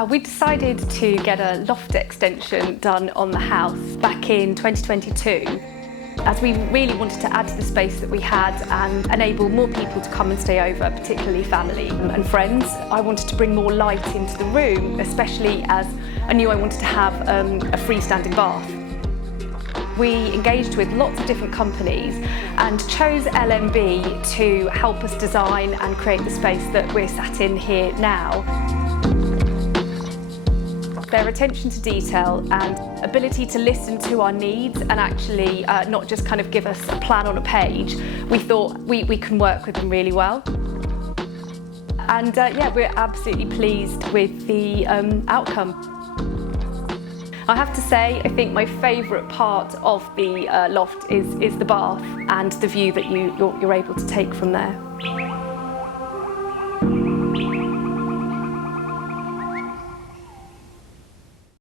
We decided to get a loft extension done on the house back in 2022, as we really wanted to add to the space that we had and enable more people to come and stay over, particularly family and friends. I wanted to bring more light into the room, especially as I knew I wanted to have a freestanding bath. We engaged with lots of different companies and chose LMB to help us design and create the space that we're sat in here now. Their attention to detail and ability to listen to our needs and actually not just kind of give us a plan on a page, we thought we can work with them really well. And yeah, we're absolutely pleased with the outcome. I have to say, I think my favourite part of the loft is the bath and the view that you're able to take from there.